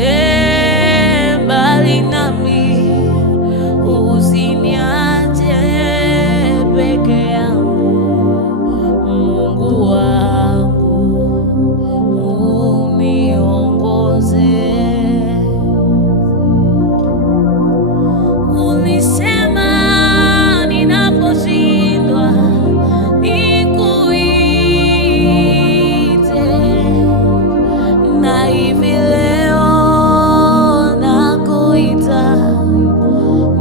Usiende mbali nami, usiniache peke yangu. Mungu wangu, uniongoze. Ulisema ninaposhindwa nikuite, na hivi leo nakuita,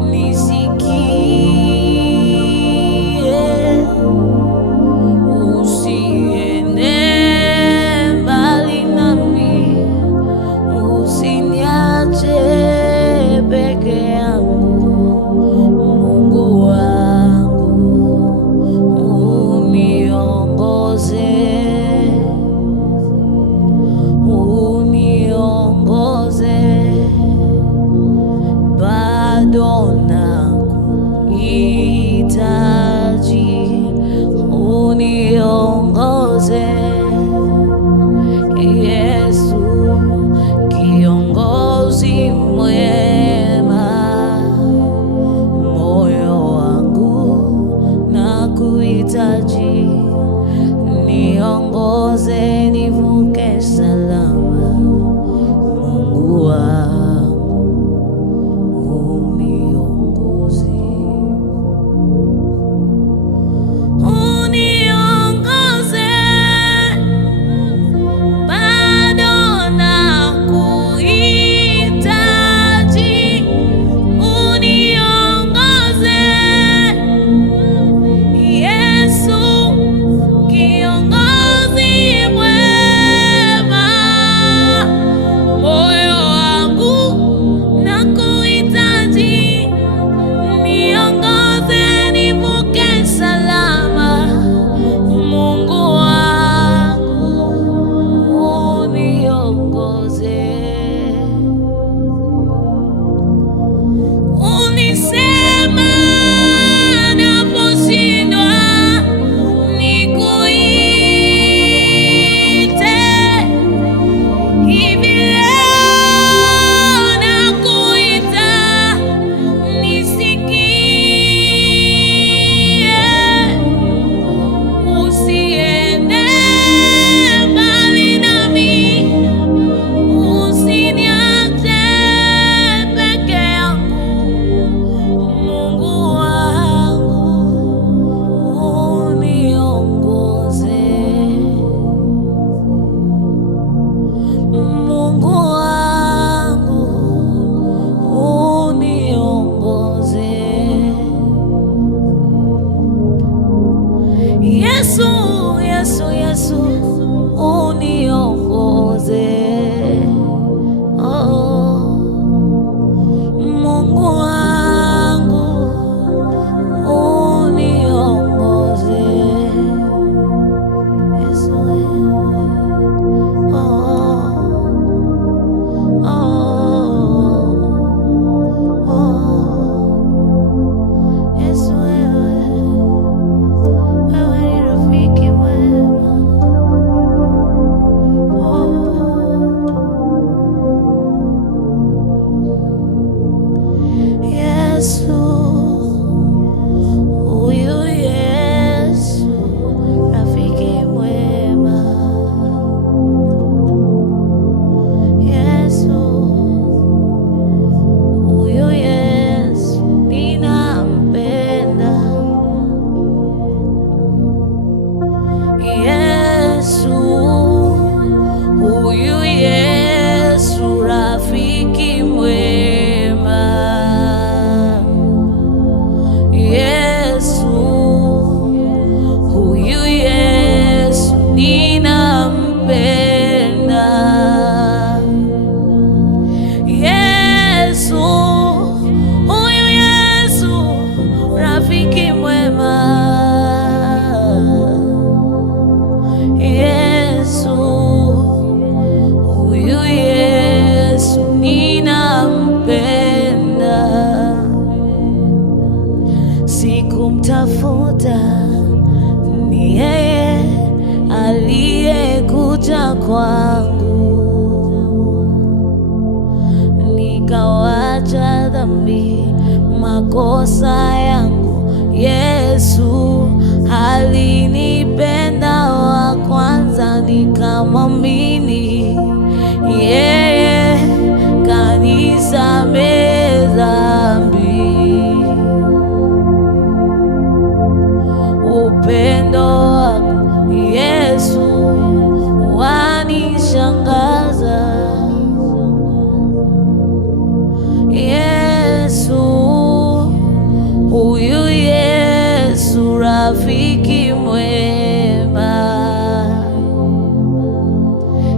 nisikie. Usiende mbali nami, usiniache peke yangu. Mungu wangu, uniongoze, uniongoze. Bado nakuhitaji, uniongoze. Yesu, kiongozi mwema, moyo wangu nakuhitaji, niongoze nivuke salama. Mungu wangu, uniongoze, uniongoze. Bado nakuhitaji, uniongoze. Yesu, kiongozi mwema, moyo wangu nakuhitaji, niongoze nivuke salama. Mungu wangu, uniongoze. Ulisema naposhindwa nikuite, hivi leo nakuita, nisikie. Usiende mbali nami, usiniache peke yangu. Mungu wangu, uniongoze. Mungu wangu, uniongoze. Yesu, Yesu, Yesu, uniongoze. Oh, Mungu wangu, uniongoze. Yesu, oh, oh, oh. Yesu, wewe ni rafiki mwema. aliyekuja kwangu, nikawacha dhambi, makosa yangu. Yesu alinipenda wa kwanza, nikamwamini yeye, kanisamehe dhambi. Upendo wako Yesu wanishangaza. Yesu, huyu Yesu rafiki mwema.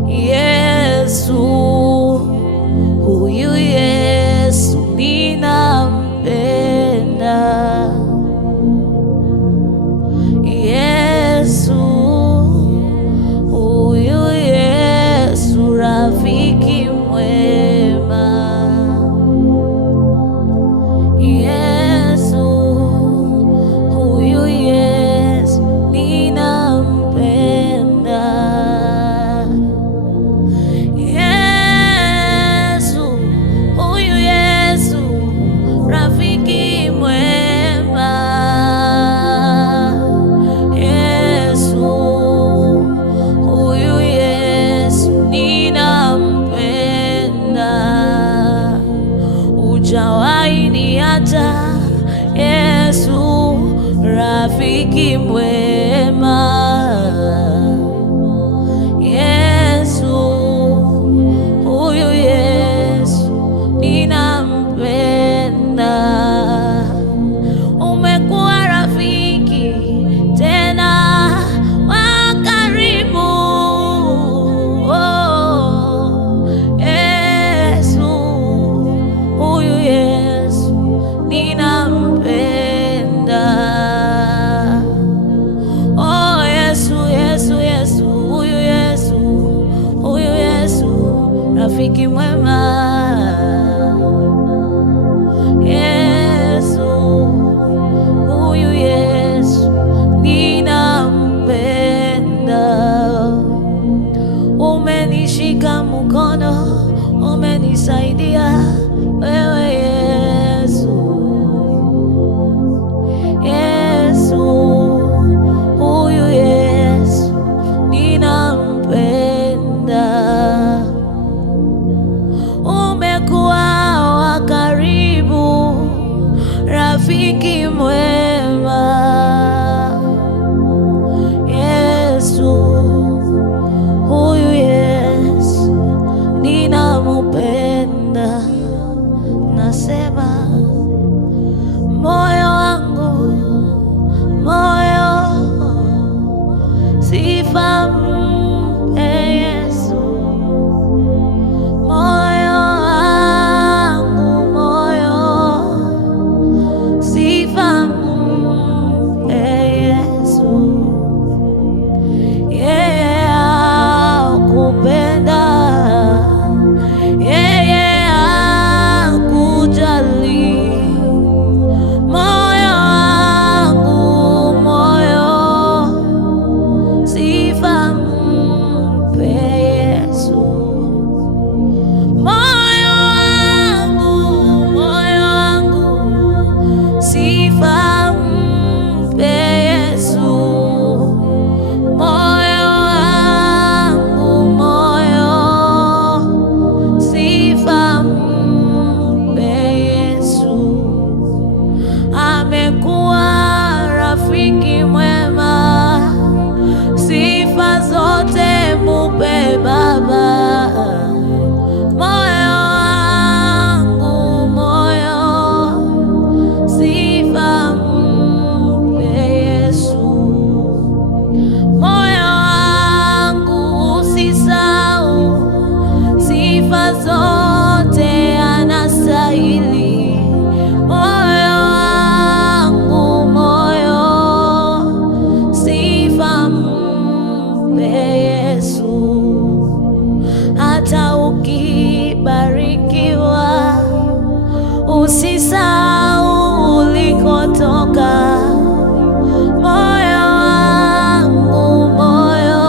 Yesu, huyu Yesu ninampenda. Yesu, huyu Yesu rafiki mwema. Yesu, huyu Yesu ninampenda. Yesu, huyu Yesu rafiki mwema. Yesu, huyu Yesu ninampenda. Hujawahi niacha Yesu rafiki mwema. Yesu, huyu Yesu ninampenda. Umekuwa rafiki tena wa karibu. Oh, Yesu, huyu Yesu ninampenda. Oh, Yesu, Yesu, Yesu, huyu Yesu rafiki mwema. Yesu, huyu Yesu ninampenda. Umenishika mkono, umenisaidia wewe Yesu. Yesu, huyu Yesu ninampenda. Umekuwa wa karibu, rafiki mwema. Yesu, huyu Yesu ninampenda. Nasema moyo wangu, moyo sifa mpe Yesu. Moyo wangu, moyo sifa mpe Yesu. Yeye akupenda, yeye akujali. Moyo wangu, moyo sifa mpe Yesu. Moyo wangu, moyo wangu sifa mpe Yesu. Moyo wangu, moyo sifa mpe Yesu. Amekuwa rafiki mwema, sifa zote mupe Baba. Moyo wangu, moyo sifa mpe Yesu. Moyo wangu usisahau, sifa zote anastahili. Moyo wangu, moyo sifa mpe Yesu. Hata ukibarikiwa, usisahau ulikotoka. Moyo wangu, moyo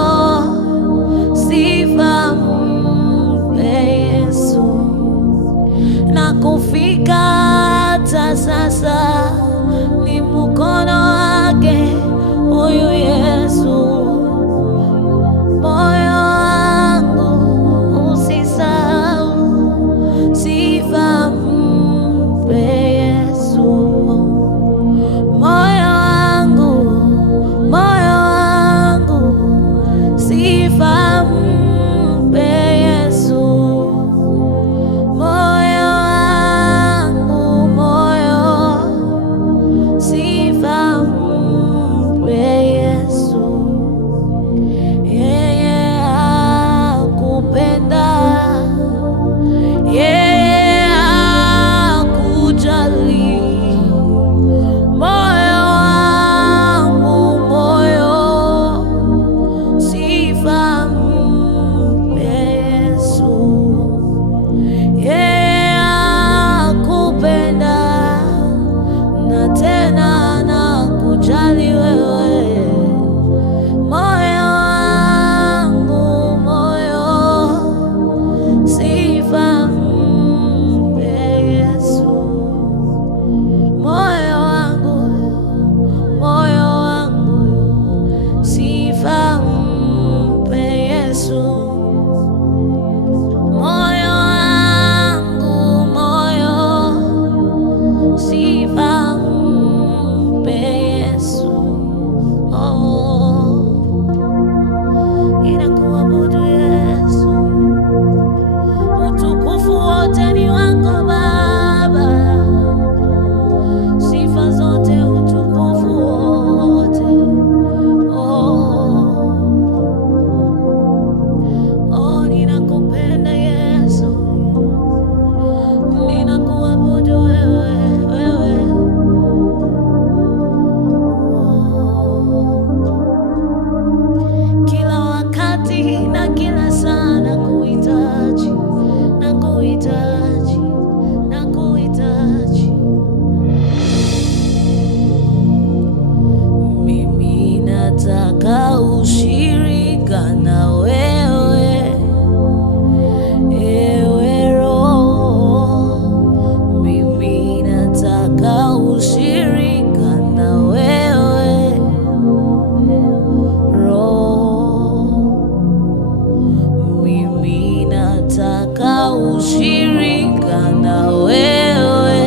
ushirika na wewe,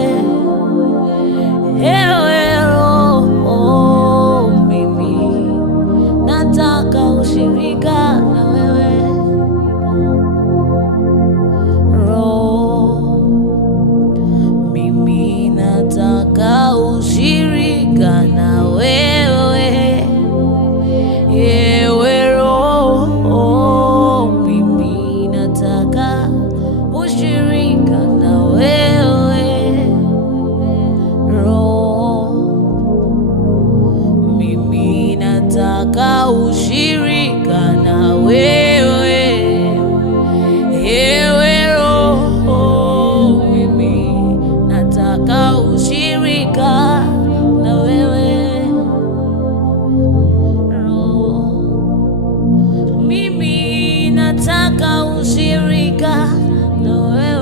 ewe Roho, mimi nataka ushirika na wewe. Roho, mimi nataka ushirika na wewe, ewe Roho, mimi nataka ushirika na wewe. Roho, mimi nataka ushirika na wewe, ewe Roho, mimi nataka ushirika na wewe. Roho, mimi nataka ushirika na wewe.